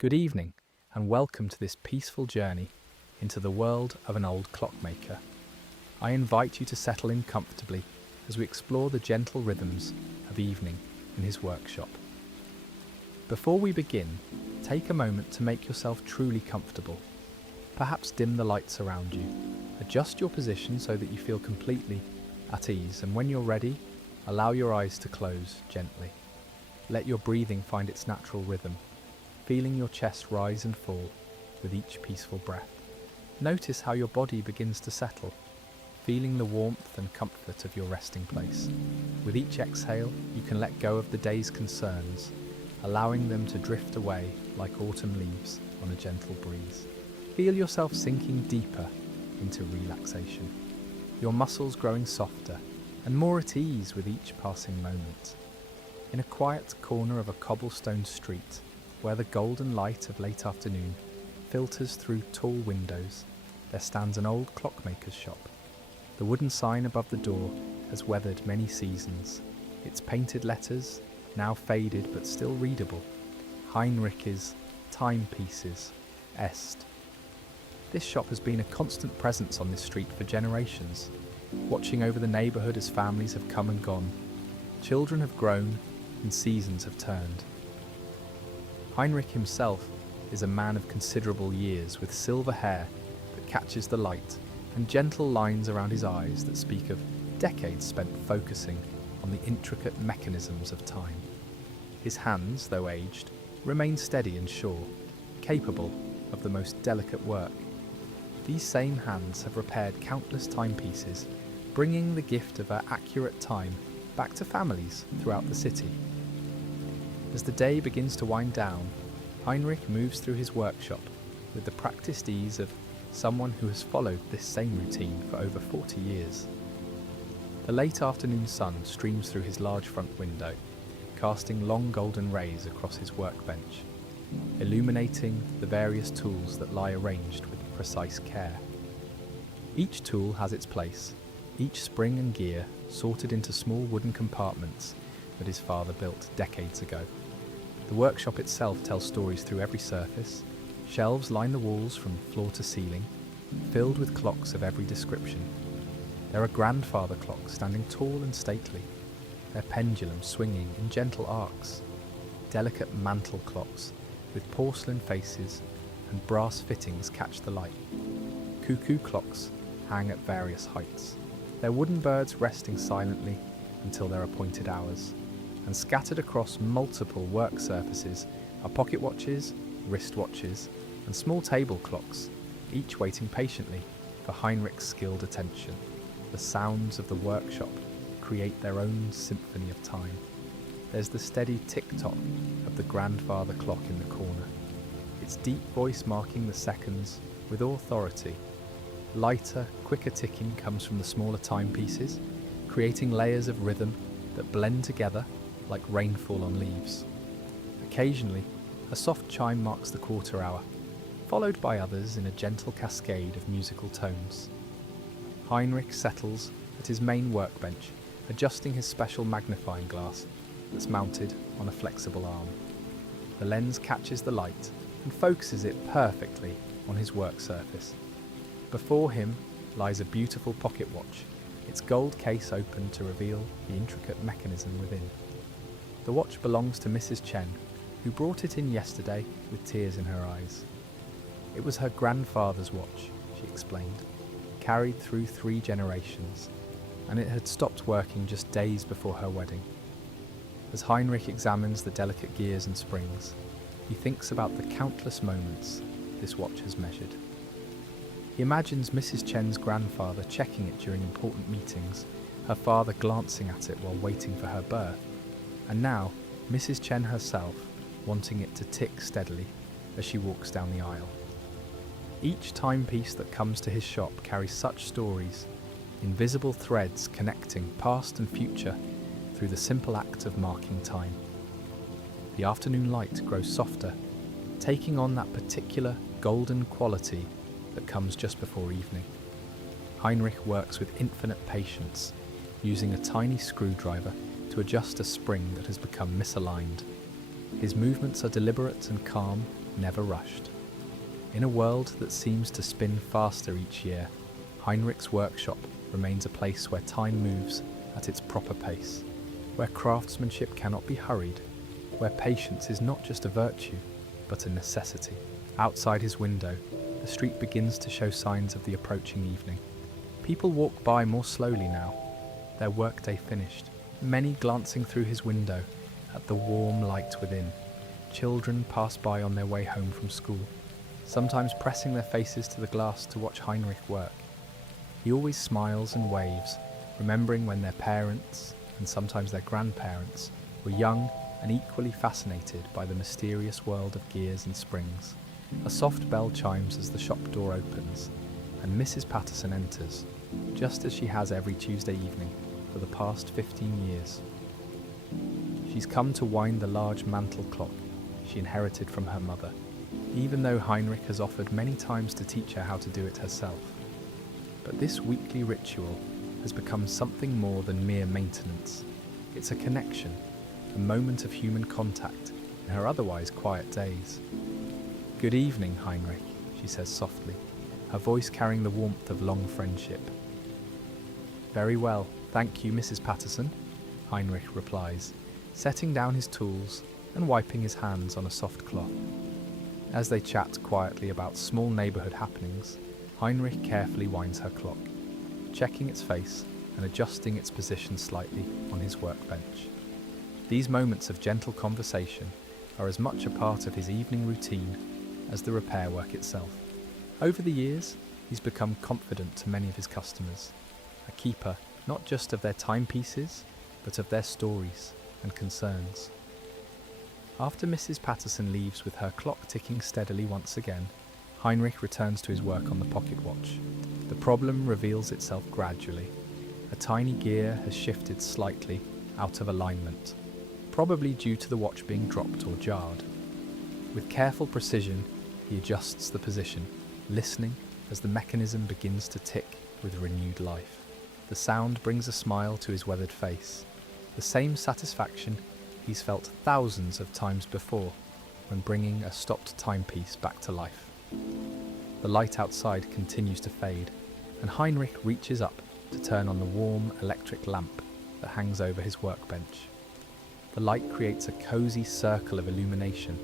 Good evening, and welcome to this peaceful journey into the world of an old clockmaker. I invite you to settle in comfortably as we explore the gentle rhythms of evening in his workshop. Before we begin, take a moment to make yourself truly comfortable. Perhaps dim the lights around you, adjust your position so that you feel completely at ease, and when you're ready, allow your eyes to close gently. Let your breathing find its natural rhythm, feeling your chest rise and fall with each peaceful breath. Notice how your body begins to settle, feeling the warmth and comfort of your resting place. With each exhale, you can let go of the day's concerns, allowing them to drift away like autumn leaves on a gentle breeze. Feel yourself sinking deeper into relaxation, your muscles growing softer and more at ease with each passing moment. In a quiet corner of a cobblestone street, where the golden light of late afternoon filters through tall windows, there stands an old clockmaker's shop. The wooden sign above the door has weathered many seasons, its painted letters, now faded but still readable, Heinrich's Timepieces, Est. This shop has been a constant presence on this street for generations, watching over the neighbourhood as families have come and gone. Children have grown and seasons have turned. Heinrich himself is a man of considerable years with silver hair that catches the light and gentle lines around his eyes that speak of decades spent focusing on the intricate mechanisms of time. His hands, though aged, remain steady and sure, capable of the most delicate work. These same hands have repaired countless timepieces, bringing the gift of accurate time back to families throughout the city. As the day begins to wind down, Heinrich moves through his workshop with the practiced ease of someone who has followed this same routine for over 40 years. The late afternoon sun streams through his large front window, casting long golden rays across his workbench, illuminating the various tools that lie arranged with precise care. Each tool has its place, each spring and gear sorted into small wooden compartments that his father built decades ago. The workshop itself tells stories through every surface. Shelves line the walls from floor to ceiling, filled with clocks of every description. There are grandfather clocks standing tall and stately, their pendulums swinging in gentle arcs, delicate mantel clocks with porcelain faces and brass fittings catch the light. Cuckoo clocks hang at various heights, their wooden birds resting silently until their appointed hours. And scattered across multiple work surfaces are pocket watches, wrist watches, and small table clocks, each waiting patiently for Heinrich's skilled attention. The sounds of the workshop create their own symphony of time. There's the steady tick-tock of the grandfather clock in the corner, its deep voice marking the seconds with authority. Lighter, quicker ticking comes from the smaller timepieces, creating layers of rhythm that blend together like rainfall on leaves. Occasionally, a soft chime marks the quarter hour, followed by others in a gentle cascade of musical tones. Heinrich settles at his main workbench, adjusting his special magnifying glass that's mounted on a flexible arm. The lens catches the light and focuses it perfectly on his work surface. Before him lies a beautiful pocket watch, its gold case open to reveal the intricate mechanism within. The watch belongs to Mrs. Chen, who brought it in yesterday with tears in her eyes. It was her grandfather's watch, she explained, carried through 3 generations, and it had stopped working just days before her wedding. As Heinrich examines the delicate gears and springs, he thinks about the countless moments this watch has measured. He imagines Mrs. Chen's grandfather checking it during important meetings, her father glancing at it while waiting for her birth, and now Mrs. Chen herself wanting it to tick steadily as she walks down the aisle. Each timepiece that comes to his shop carries such stories, invisible threads connecting past and future through the simple act of marking time. The afternoon light grows softer, taking on that particular golden quality that comes just before evening. Heinrich works with infinite patience, using a tiny screwdriver to adjust a spring that has become misaligned. His movements are deliberate and calm, never rushed. In a world that seems to spin faster each year, Heinrich's workshop remains a place where time moves at its proper pace, where craftsmanship cannot be hurried, where patience is not just a virtue, but a necessity. Outside his window, the street begins to show signs of the approaching evening. People walk by more slowly now, their workday finished, many glancing through his window at the warm light within. Children pass by on their way home from school, sometimes pressing their faces to the glass to watch Heinrich work. He always smiles and waves, remembering when their parents, and sometimes their grandparents, were young and equally fascinated by the mysterious world of gears and springs. A soft bell chimes as the shop door opens, and Mrs. Patterson enters, just as she has every Tuesday evening for the past 15 years. She's come to wind the large mantel clock she inherited from her mother, even though Heinrich has offered many times to teach her how to do it herself. But this weekly ritual has become something more than mere maintenance. It's a connection, a moment of human contact in her otherwise quiet days. "Good evening, Heinrich," she says softly, her voice carrying the warmth of long friendship. "Very well, thank you, Mrs. Patterson," Heinrich replies, setting down his tools and wiping his hands on a soft cloth. As they chat quietly about small neighbourhood happenings, Heinrich carefully winds her clock, checking its face and adjusting its position slightly on his workbench. These moments of gentle conversation are as much a part of his evening routine as the repair work itself. Over the years, he's become confident to many of his customers, a keeper not just of their timepieces, but of their stories and concerns. After Mrs. Patterson leaves with her clock ticking steadily once again, Heinrich returns to his work on the pocket watch. The problem reveals itself gradually. A tiny gear has shifted slightly out of alignment, probably due to the watch being dropped or jarred. With careful precision, he adjusts the position, listening as the mechanism begins to tick with renewed life. The sound brings a smile to his weathered face, the same satisfaction he's felt thousands of times before when bringing a stopped timepiece back to life. The light outside continues to fade, and Heinrich reaches up to turn on the warm electric lamp that hangs over his workbench. The light creates a cozy circle of illumination,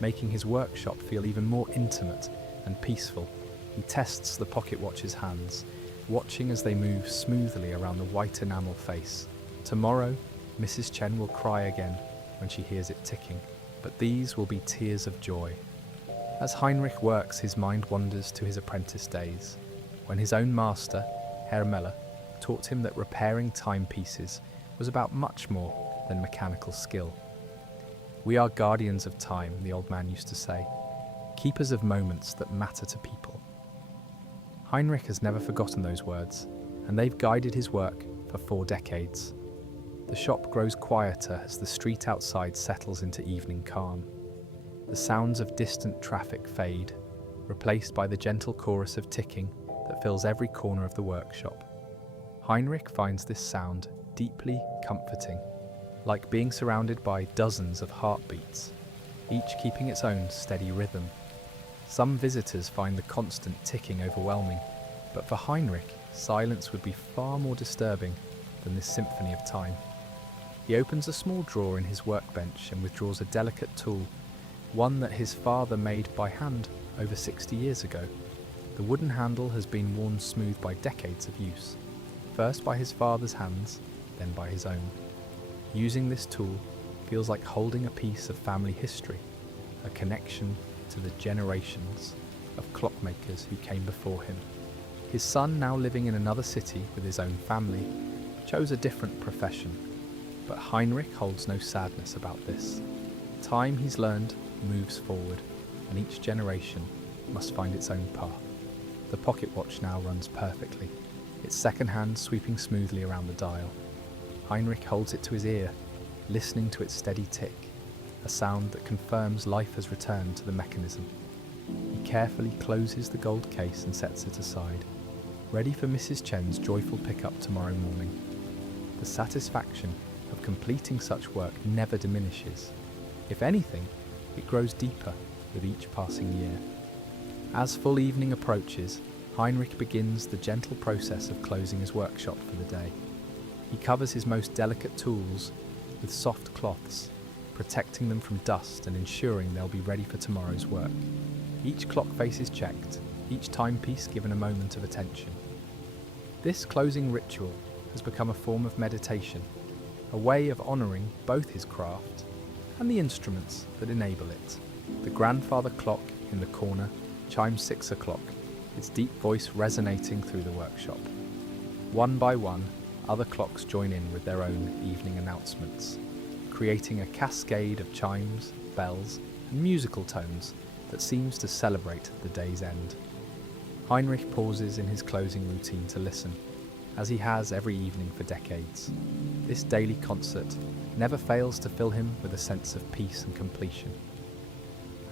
making his workshop feel even more intimate and peaceful. He tests the pocket watch's hands, watching as they move smoothly around the white enamel face. Tomorrow, Mrs. Chen will cry again when she hears it ticking, but these will be tears of joy. As Heinrich works, his mind wanders to his apprentice days, when his own master, Herr Meller, taught him that repairing timepieces was about much more than mechanical skill. "We are guardians of time," the old man used to say, "keepers of moments that matter to people." Heinrich has never forgotten those words, and they've guided his work for 4 decades. The shop grows quieter as the street outside settles into evening calm. The sounds of distant traffic fade, replaced by the gentle chorus of ticking that fills every corner of the workshop. Heinrich finds this sound deeply comforting, like being surrounded by dozens of heartbeats, each keeping its own steady rhythm. Some visitors find the constant ticking overwhelming, but for Heinrich, silence would be far more disturbing than this symphony of time. He opens a small drawer in his workbench and withdraws a delicate tool, one that his father made by hand over 60 years ago. The wooden handle has been worn smooth by decades of use, first by his father's hands, then by his own. Using this tool feels like holding a piece of family history, a connection to the generations of clockmakers who came before him. His son, now living in another city with his own family, chose a different profession, but Heinrich holds no sadness about this. Time, he's learned, moves forward, and each generation must find its own path. The pocket watch now runs perfectly, its second hand sweeping smoothly around the dial. Heinrich holds it to his ear, listening to its steady tick, a sound that confirms life has returned to the mechanism. He carefully closes the gold case and sets it aside, ready for Mrs. Chen's joyful pickup tomorrow morning. The satisfaction of completing such work never diminishes. If anything, it grows deeper, with each passing year. As full evening approaches, Heinrich begins the gentle process of closing his workshop for the day. He covers his most delicate tools with soft cloths, protecting them from dust and ensuring they'll be ready for tomorrow's work. Each clock face is checked, each timepiece given a moment of attention. This closing ritual has become a form of meditation, a way of honouring both his craft and the instruments that enable it. The grandfather clock in the corner chimes 6 o'clock, its deep voice resonating through the workshop. One by one, other clocks join in with their own evening announcements, creating a cascade of chimes, bells, and musical tones that seems to celebrate the day's end. Heinrich pauses in his closing routine to listen, as he has every evening for decades. This daily concert never fails to fill him with a sense of peace and completion.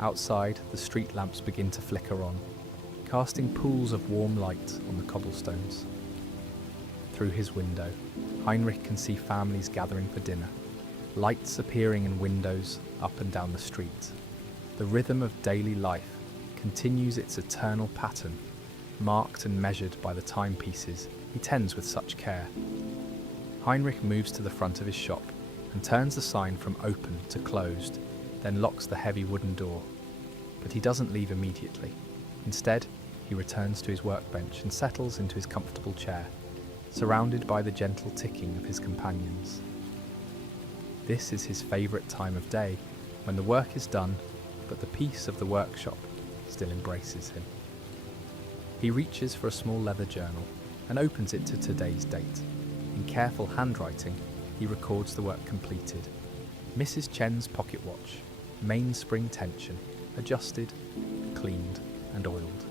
Outside, the street lamps begin to flicker on, casting pools of warm light on the cobblestones. Through his window, Heinrich can see families gathering for dinner, lights appearing in windows up and down the street. The rhythm of daily life continues its eternal pattern, marked and measured by the timepieces he tends with such care. Heinrich moves to the front of his shop and turns the sign from open to closed, then locks the heavy wooden door. But he doesn't leave immediately. Instead, he returns to his workbench and settles into his comfortable chair, surrounded by the gentle ticking of his companions. This is his favourite time of day, when the work is done, but the peace of the workshop still embraces him. He reaches for a small leather journal and opens it to today's date. In careful handwriting, he records the work completed. Mrs. Chen's pocket watch, mainspring tension, adjusted, cleaned and oiled.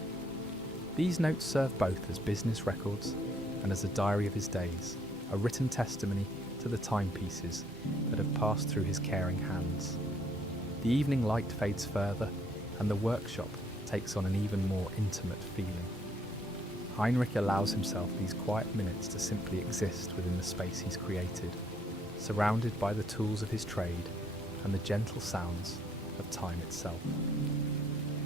These notes serve both as business records and as a diary of his days, a written testimony to the timepieces that have passed through his caring hands. The evening light fades further, and the workshop takes on an even more intimate feeling. Heinrich allows himself these quiet minutes to simply exist within the space he's created, surrounded by the tools of his trade and the gentle sounds of time itself.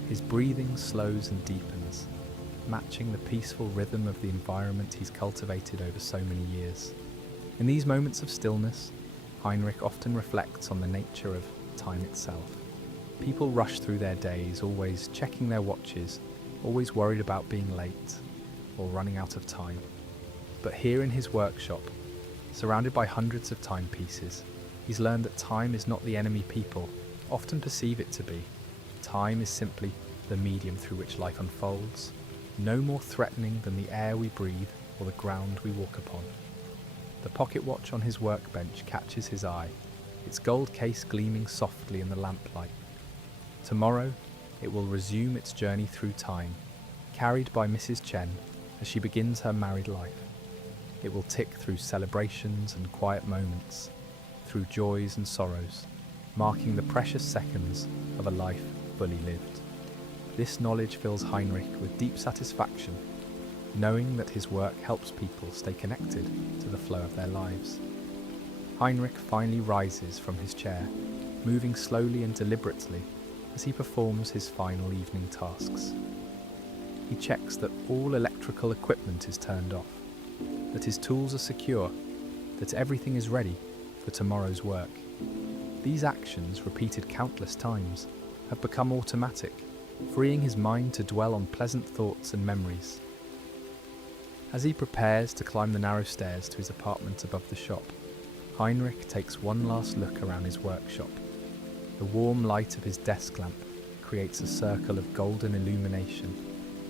His breathing slows and deepens, matching the peaceful rhythm of the environment he's cultivated over so many years. In these moments of stillness, Heinrich often reflects on the nature of time itself. People rush through their days, always checking their watches, always worried about being late or running out of time. But here in his workshop, surrounded by hundreds of timepieces, he's learned that time is not the enemy people often perceive it to be. Time is simply the medium through which life unfolds, no more threatening than the air we breathe or the ground we walk upon. The pocket watch on his workbench catches his eye, its gold case gleaming softly in the lamplight. Tomorrow, it will resume its journey through time, carried by Mrs. Chen as she begins her married life. It will tick through celebrations and quiet moments, through joys and sorrows, marking the precious seconds of a life fully lived. This knowledge fills Heinrich with deep satisfaction, knowing that his work helps people stay connected to the flow of their lives. Heinrich finally rises from his chair, moving slowly and deliberately as he performs his final evening tasks. He checks that all electrical equipment is turned off, that his tools are secure, that everything is ready for tomorrow's work. These actions, repeated countless times, have become automatic, freeing his mind to dwell on pleasant thoughts and memories. As he prepares to climb the narrow stairs to his apartment above the shop, Heinrich takes one last look around his workshop. The warm light of his desk lamp creates a circle of golden illumination,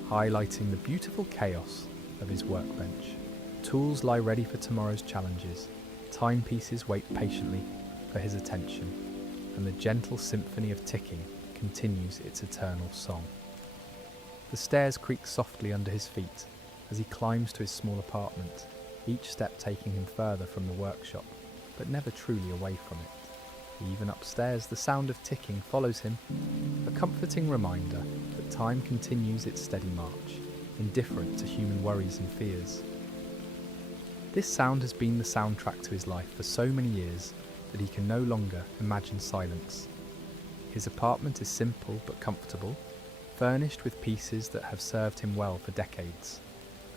highlighting the beautiful chaos of his workbench. Tools lie ready for tomorrow's challenges, timepieces wait patiently for his attention, and the gentle symphony of ticking continues its eternal song. The stairs creak softly under his feet as he climbs to his small apartment, each step taking him further from the workshop, but never truly away from it. Even upstairs, the sound of ticking follows him, a comforting reminder that time continues its steady march, indifferent to human worries and fears. This sound has been the soundtrack to his life for so many years that he can no longer imagine silence. His apartment is simple but comfortable, furnished with pieces that have served him well for decades.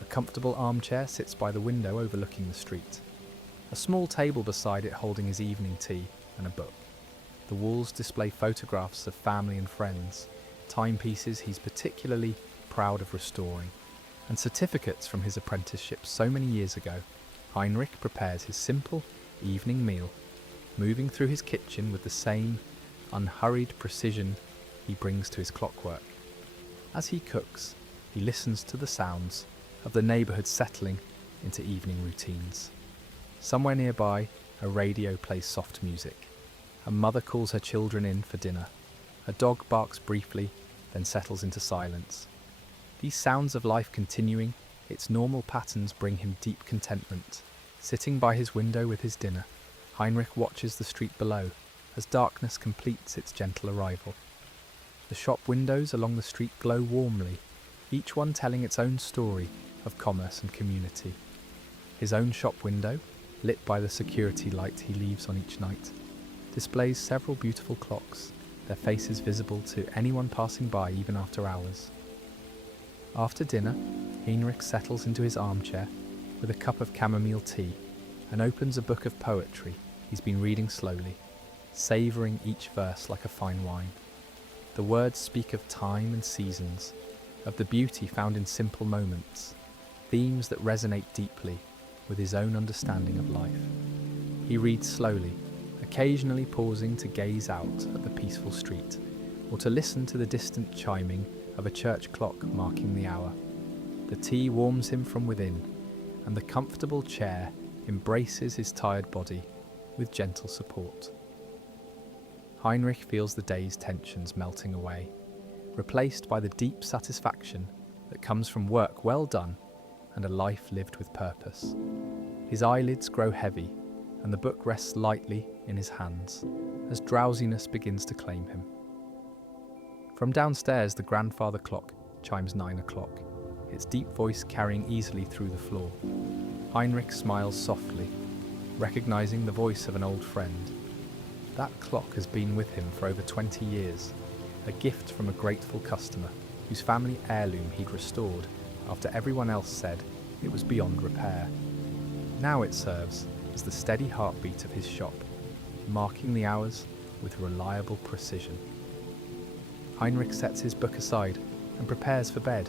A comfortable armchair sits by the window overlooking the street, a small table beside it holding his evening tea and a book. The walls display photographs of family and friends, timepieces he's particularly proud of restoring, and certificates from his apprenticeship so many years ago. Heinrich prepares his simple evening meal, moving through his kitchen with the same unhurried precision he brings to his clockwork. As he cooks, he listens to the sounds of the neighbourhood settling into evening routines. Somewhere nearby, a radio plays soft music. A mother calls her children in for dinner. A dog barks briefly, then settles into silence. These sounds of life continuing its normal patterns bring him deep contentment. Sitting by his window with his dinner, Heinrich watches the street below as darkness completes its gentle arrival. The shop windows along the street glow warmly, each one telling its own story of commerce and community. His own shop window, lit by the security light he leaves on each night, displays several beautiful clocks, their faces visible to anyone passing by even after hours. After dinner, Heinrich settles into his armchair with a cup of chamomile tea and opens a book of poetry he's been reading slowly, savouring each verse like a fine wine. The words speak of time and seasons, of the beauty found in simple moments, themes that resonate deeply with his own understanding of life. He reads slowly, occasionally pausing to gaze out at the peaceful street or to listen to the distant chiming of a church clock marking the hour. The tea warms him from within, and the comfortable chair embraces his tired body with gentle support. Heinrich feels the day's tensions melting away, replaced by the deep satisfaction that comes from work well done and a life lived with purpose. His eyelids grow heavy, and the book rests lightly in his hands as drowsiness begins to claim him. From downstairs, the grandfather clock chimes 9 o'clock, its deep voice carrying easily through the floor. Heinrich smiles softly, recognizing the voice of an old friend. That clock has been with him for over 20 years, a gift from a grateful customer whose family heirloom he'd restored after everyone else said it was beyond repair. Now it serves as the steady heartbeat of his shop, marking the hours with reliable precision. Heinrich sets his book aside and prepares for bed,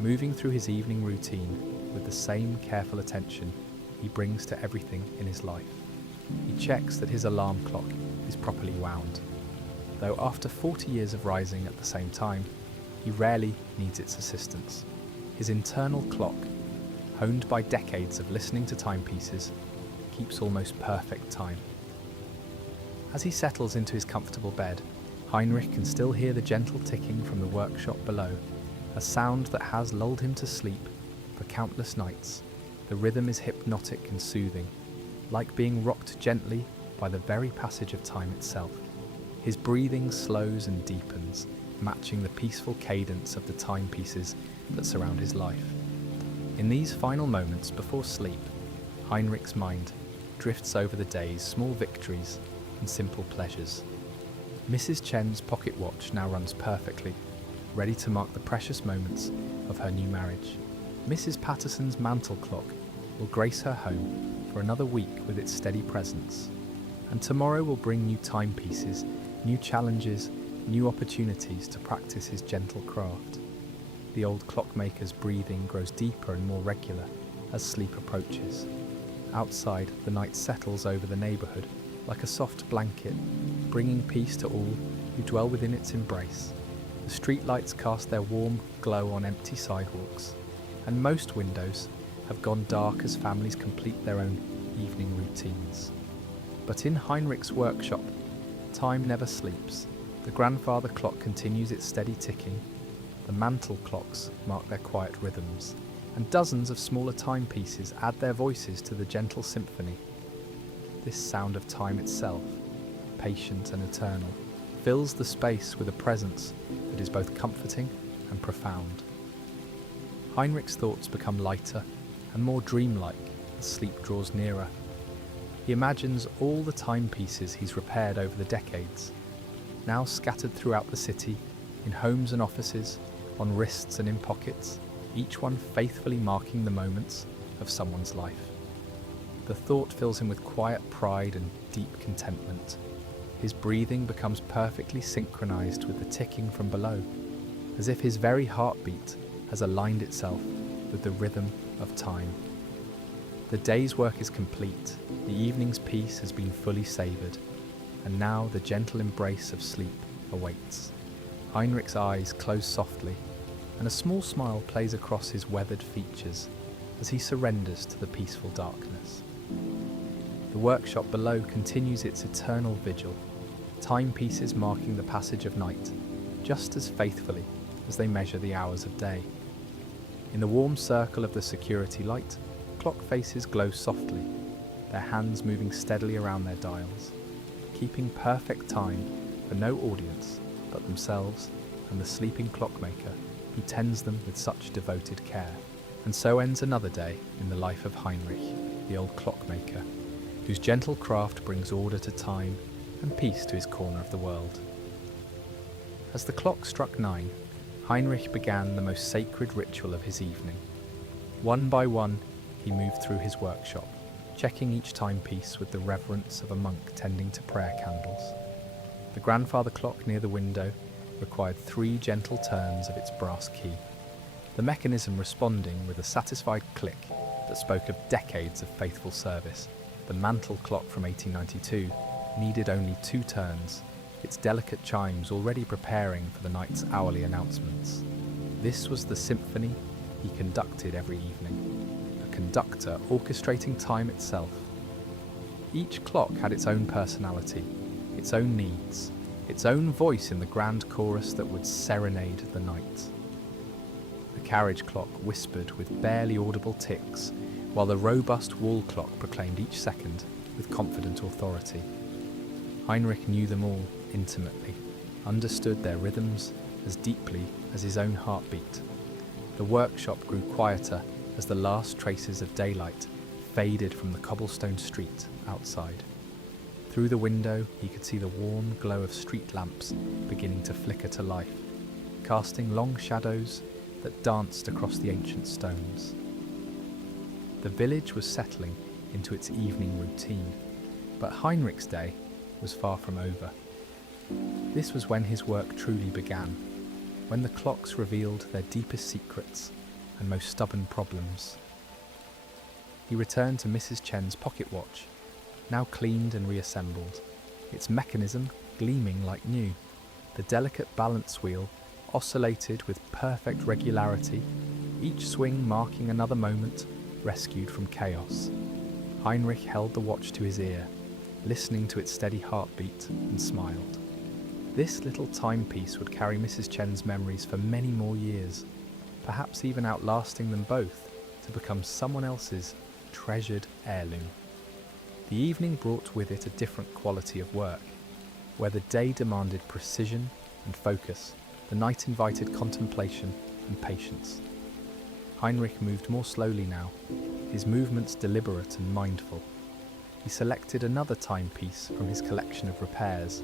moving through his evening routine with the same careful attention he brings to everything in his life. He checks that his alarm clock is properly wound, though after 40 years of rising at the same time, he rarely needs its assistance. His internal clock, honed by decades of listening to timepieces, keeps almost perfect time. As he settles into his comfortable bed, Heinrich can still hear the gentle ticking from the workshop below, a sound that has lulled him to sleep for countless nights. The rhythm is hypnotic and soothing, like being rocked gently by the very passage of time itself. His breathing slows and deepens, matching the peaceful cadence of the timepieces that surround his life. In these final moments before sleep, Heinrich's mind drifts over the day's small victories and simple pleasures. Mrs. Chen's pocket watch now runs perfectly, ready to mark the precious moments of her new marriage. Mrs. Patterson's mantel clock will grace her home for another week with its steady presence, and tomorrow will bring new timepieces, new challenges, new opportunities to practice his gentle craft. The old clockmaker's breathing grows deeper and more regular as sleep approaches. Outside, the night settles over the neighbourhood like a soft blanket, bringing peace to all who dwell within its embrace. The streetlights cast their warm glow on empty sidewalks, and most windows have gone dark as families complete their own evening routines. But in Heinrich's workshop, time never sleeps. The grandfather clock continues its steady ticking, the mantel clocks mark their quiet rhythms, and dozens of smaller timepieces add their voices to the gentle symphony. This sound of time itself, patient and eternal, fills the space with a presence that is both comforting and profound. Heinrich's thoughts become lighter and more dreamlike as sleep draws nearer. He imagines all the timepieces he's repaired over the decades, now scattered throughout the city, in homes and offices, on wrists and in pockets, each one faithfully marking the moments of someone's life. The thought fills him with quiet pride and deep contentment. His breathing becomes perfectly synchronized with the ticking from below, as if his very heartbeat has aligned itself with the rhythm of time. The day's work is complete, the evening's peace has been fully savoured, and now the gentle embrace of sleep awaits. Heinrich's eyes close softly, and a small smile plays across his weathered features as he surrenders to the peaceful darkness. The workshop below continues its eternal vigil, timepieces marking the passage of night, just as faithfully as they measure the hours of day. In the warm circle of the security light, clock faces glow softly, their hands moving steadily around their dials, keeping perfect time for no audience but themselves and the sleeping clockmaker who tends them with such devoted care. And so ends another day in the life of Heinrich, the old clockmaker, whose gentle craft brings order to time and peace to his corner of the world. As the clock struck 9, Heinrich began the most sacred ritual of his evening. One by one, he moved through his workshop, checking each timepiece with the reverence of a monk tending to prayer candles. The grandfather clock near the window required 3 gentle turns of its brass key, the mechanism responding with a satisfied click that spoke of decades of faithful service. The mantle clock from 1892 needed only 2 turns, its delicate chimes already preparing for the night's hourly announcements. This was the symphony he conducted every evening, a conductor orchestrating time itself. Each clock had its own personality, its own needs, its own voice in the grand chorus that would serenade the night. The carriage clock whispered with barely audible ticks, while the robust wall clock proclaimed each second with confident authority. Heinrich knew them all intimately, understood their rhythms as deeply as his own heartbeat. The workshop grew quieter as the last traces of daylight faded from the cobblestone street outside. Through the window, he could see the warm glow of street lamps beginning to flicker to life, casting long shadows that danced across the ancient stones. The village was settling into its evening routine, but Heinrich's day was far from over. This was when his work truly began, when the clocks revealed their deepest secrets and most stubborn problems. He returned to Mrs. Chen's pocket watch, now cleaned and reassembled, its mechanism gleaming like new. The delicate balance wheel oscillated with perfect regularity, each swing marking another moment rescued from chaos. Heinrich held the watch to his ear, listening to its steady heartbeat, and smiled. This little timepiece would carry Mrs. Chen's memories for many more years, perhaps even outlasting them both to become someone else's treasured heirloom. The evening brought with it a different quality of work. Where the day demanded precision and focus, the night invited contemplation and patience. Heinrich moved more slowly now, his movements deliberate and mindful. He selected another timepiece from his collection of repairs,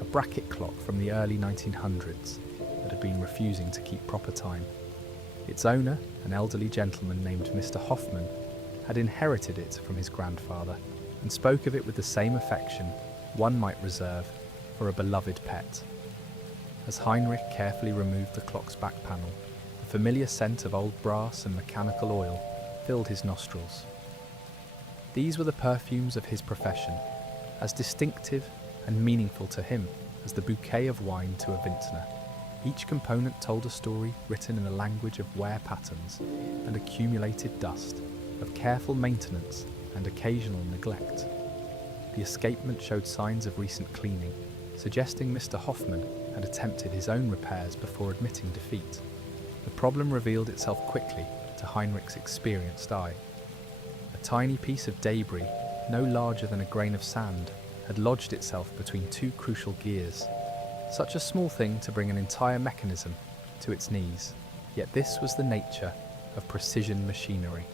a bracket clock from the early 1900s that had been refusing to keep proper time. Its owner, an elderly gentleman named Mr. Hoffman, had inherited it from his grandfather and spoke of it with the same affection one might reserve for a beloved pet. As Heinrich carefully removed the clock's back panel, the familiar scent of old brass and mechanical oil filled his nostrils. These were the perfumes of his profession, as distinctive and meaningful to him as the bouquet of wine to a vintner. Each component told a story written in the language of wear patterns and accumulated dust, of careful maintenance and occasional neglect. The escapement showed signs of recent cleaning, suggesting Mr. Hoffman had attempted his own repairs before admitting defeat. The problem revealed itself quickly to Heinrich's experienced eye. A tiny piece of debris, no larger than a grain of sand, had lodged itself between 2 crucial gears. Such a small thing to bring an entire mechanism to its knees, yet this was the nature of precision machinery.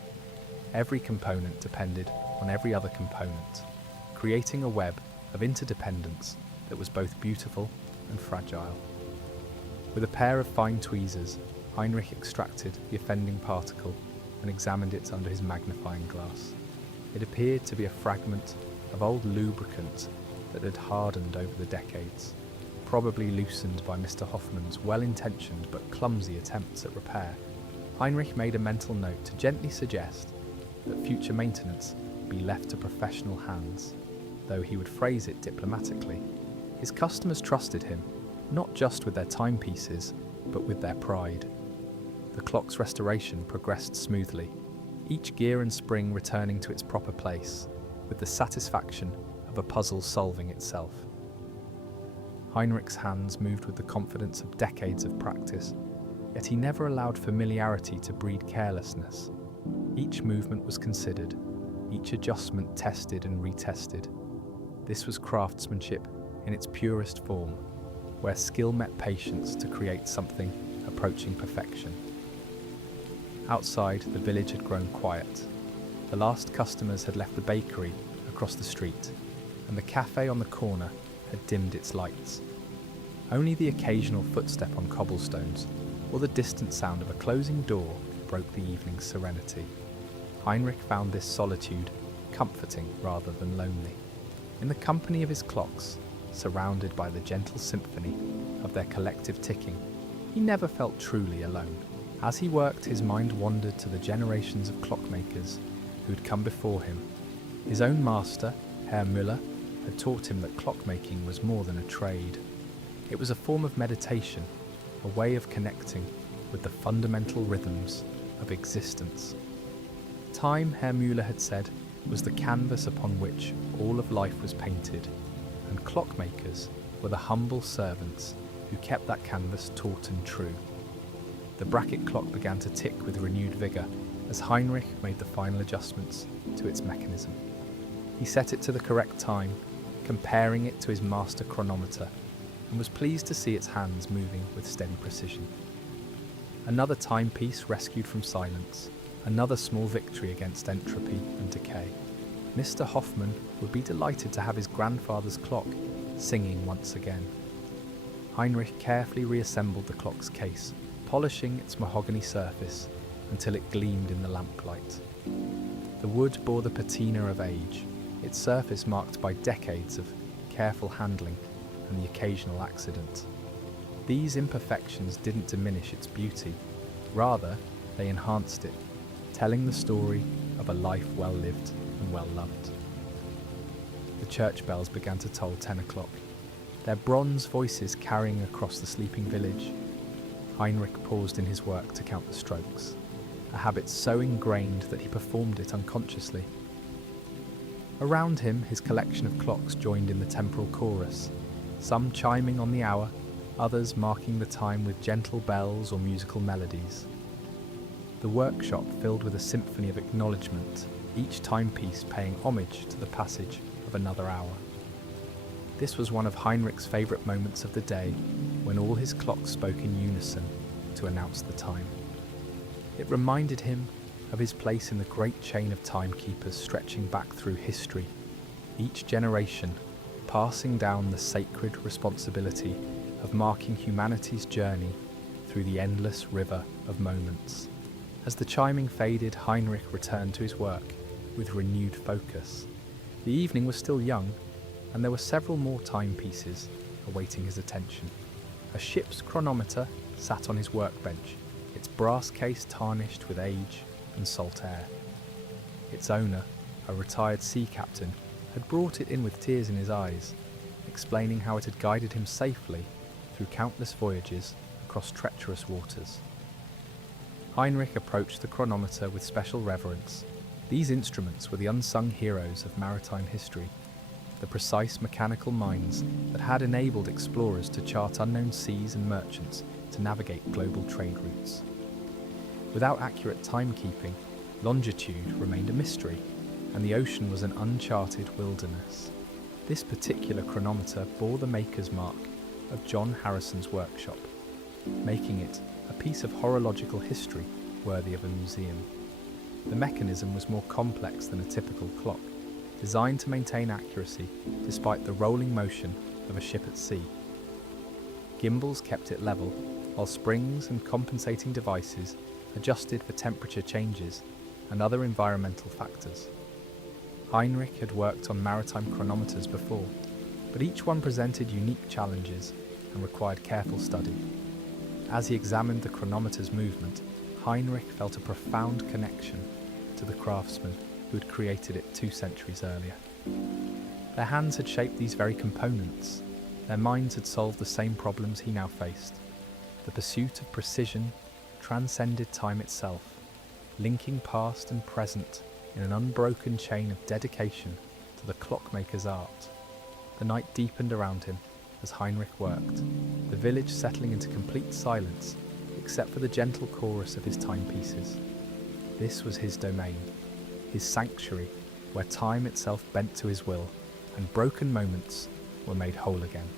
Every component depended on every other component, creating a web of interdependence that was both beautiful and fragile. With a pair of fine tweezers, Heinrich extracted the offending particle and examined it under his magnifying glass. It appeared to be a fragment of old lubricant that had hardened over the decades, probably loosened by Mr. Hoffman's well-intentioned but clumsy attempts at repair. Heinrich made a mental note to gently suggest that future maintenance be left to professional hands, though he would phrase it diplomatically. His customers trusted him, not just with their timepieces, but with their pride. The clock's restoration progressed smoothly, each gear and spring returning to its proper place, with the satisfaction of a puzzle solving itself. Heinrich's hands moved with the confidence of decades of practice, yet he never allowed familiarity to breed carelessness. Each movement was considered, each adjustment tested and retested. This was craftsmanship in its purest form, where skill met patience to create something approaching perfection. Outside, the village had grown quiet. The last customers had left the bakery across the street, and the cafe on the corner had dimmed its lights. Only the occasional footstep on cobblestones or the distant sound of a closing door broke the evening's serenity. Heinrich found this solitude comforting rather than lonely. In the company of his clocks, surrounded by the gentle symphony of their collective ticking, he never felt truly alone. As he worked, his mind wandered to the generations of clockmakers who had come before him. His own master, Herr Müller, had taught him that clockmaking was more than a trade. It was a form of meditation, a way of connecting with the fundamental rhythms of existence. Time, Herr Müller had said, was the canvas upon which all of life was painted, and clockmakers were the humble servants who kept that canvas taut and true. The bracket clock began to tick with renewed vigour as Heinrich made the final adjustments to its mechanism. He set it to the correct time, comparing it to his master chronometer, and was pleased to see its hands moving with steady precision. Another timepiece rescued from silence, another small victory against entropy and decay. Mr. Hoffman would be delighted to have his grandfather's clock singing once again. Heinrich carefully reassembled the clock's case, polishing its mahogany surface until it gleamed in the lamplight. The wood bore the patina of age, its surface marked by decades of careful handling and the occasional accident. These imperfections didn't diminish its beauty, rather they enhanced it, telling the story of a life well lived and well loved. The church bells began to toll 10 o'clock, their bronze voices carrying across the sleeping village. Heinrich paused in his work to count the strokes, a habit so ingrained that he performed it unconsciously. Around him, his collection of clocks joined in the temporal chorus, some chiming on the hour, others marking the time with gentle bells or musical melodies. The workshop filled with a symphony of acknowledgement, each timepiece paying homage to the passage of another hour. This was one of Heinrich's favourite moments of the day, when all his clocks spoke in unison to announce the time. It reminded him of his place in the great chain of timekeepers stretching back through history, each generation passing down the sacred responsibility of marking humanity's journey through the endless river of moments. As the chiming faded, Heinrich returned to his work with renewed focus. The evening was still young, and there were several more timepieces awaiting his attention. A ship's chronometer sat on his workbench, its brass case tarnished with age and salt air. Its owner, a retired sea captain, had brought it in with tears in his eyes, explaining how it had guided him safely through countless voyages across treacherous waters. Heinrich approached the chronometer with special reverence. These instruments were the unsung heroes of maritime history, the precise mechanical minds that had enabled explorers to chart unknown seas and merchants to navigate global trade routes. Without accurate timekeeping, longitude remained a mystery, and the ocean was an uncharted wilderness. This particular chronometer bore the maker's mark of John Harrison's workshop, making it a piece of horological history worthy of a museum. The mechanism was more complex than a typical clock, designed to maintain accuracy despite the rolling motion of a ship at sea. Gimbals kept it level, while springs and compensating devices adjusted for temperature changes and other environmental factors. Heinrich had worked on maritime chronometers before, but each one presented unique challenges and required careful study. As he examined the chronometer's movement, Heinrich felt a profound connection to the craftsman who had created it 2 centuries earlier. Their hands had shaped these very components. Their minds had solved the same problems he now faced. The pursuit of precision transcended time itself, linking past and present in an unbroken chain of dedication to the clockmaker's art. The night deepened around him as Heinrich worked, the village settling into complete silence except for the gentle chorus of his timepieces. This was his domain, his sanctuary, where time itself bent to his will and broken moments were made whole again.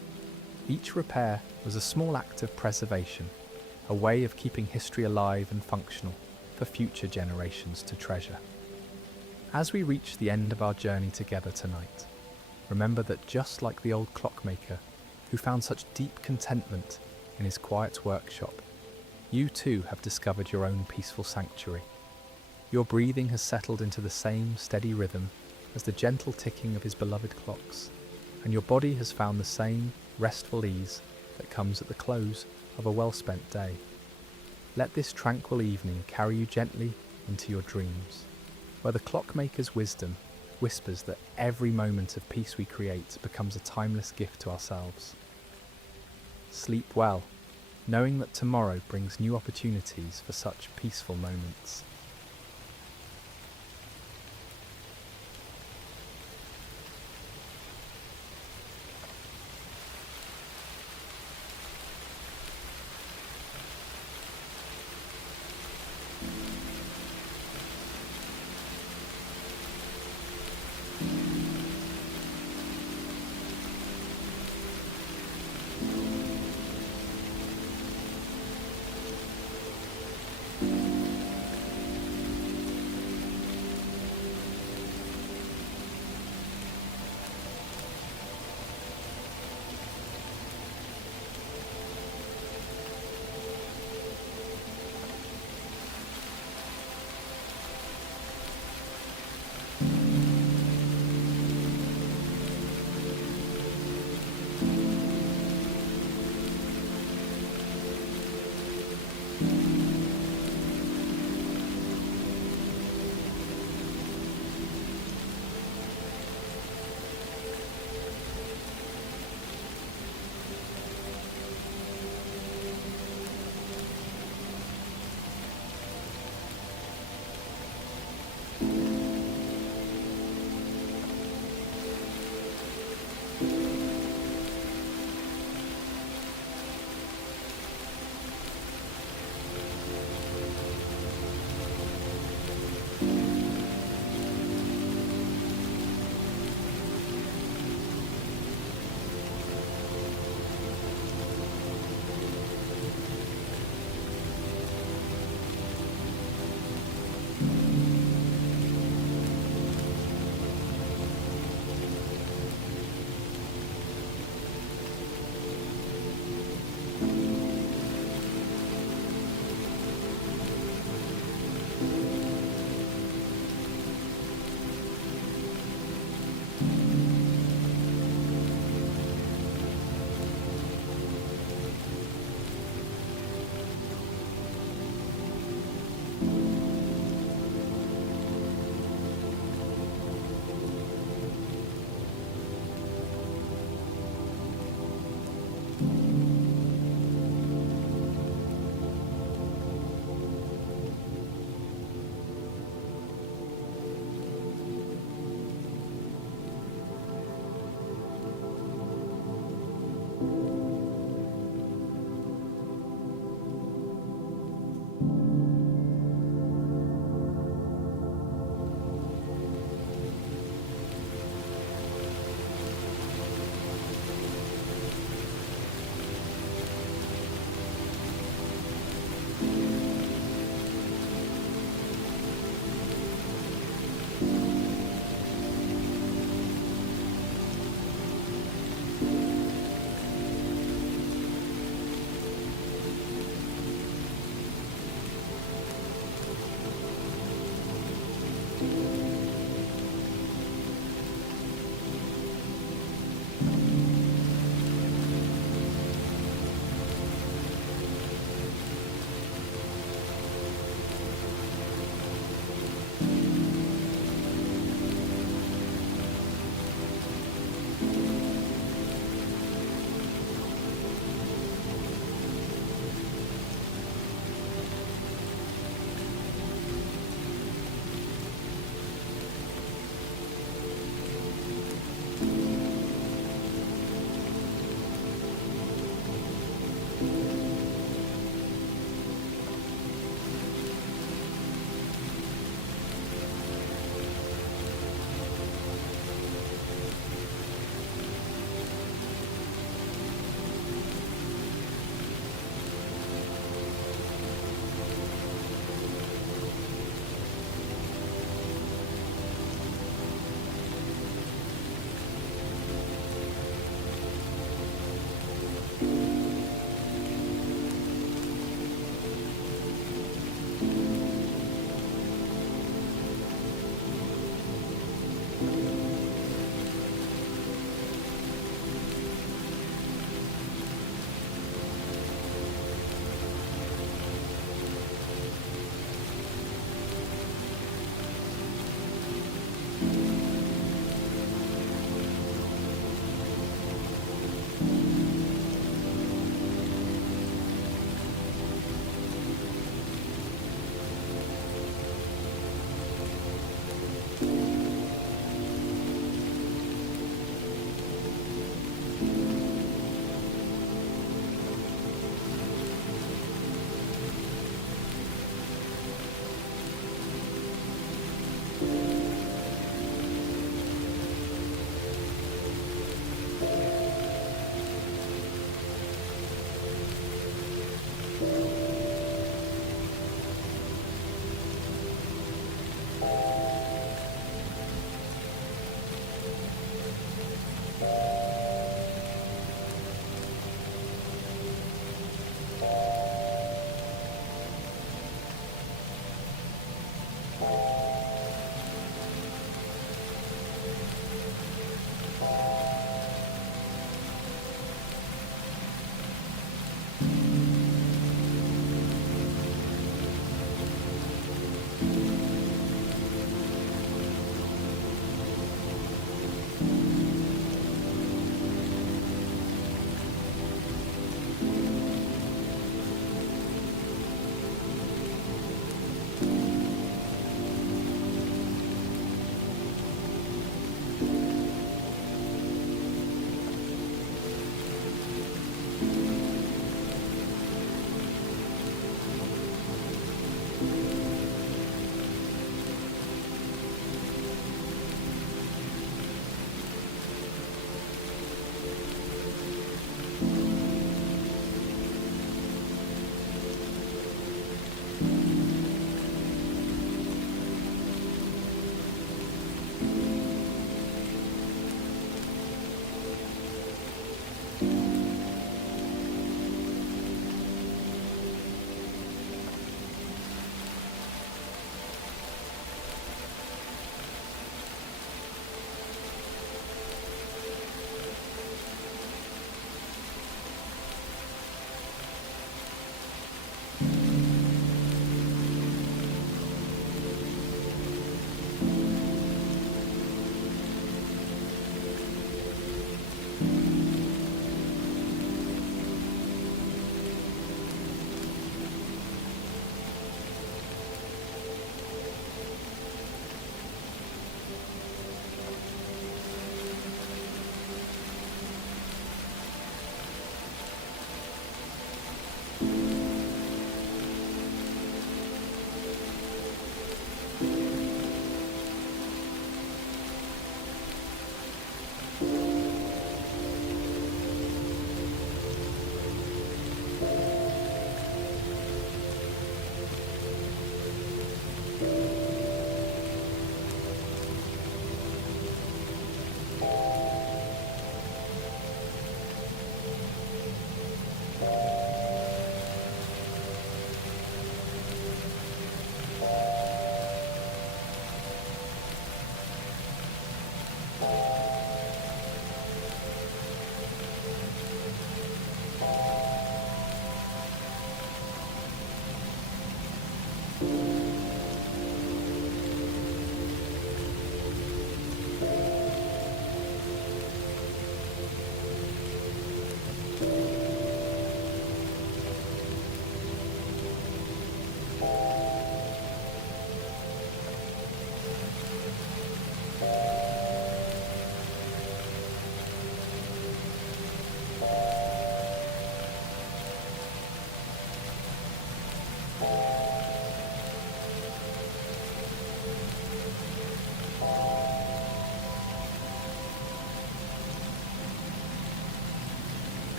Each repair was a small act of preservation, a way of keeping history alive and functional for future generations to treasure. As we reach the end of our journey together tonight, remember that just like the old clockmaker who found such deep contentment in his quiet workshop, you too have discovered your own peaceful sanctuary. Your breathing has settled into the same steady rhythm as the gentle ticking of his beloved clocks, and your body has found the same restful ease that comes at the close of a well-spent day. Let this tranquil evening carry you gently into your dreams, where the clockmaker's wisdom whispers that every moment of peace we create becomes a timeless gift to ourselves. Sleep well, knowing that tomorrow brings new opportunities for such peaceful moments.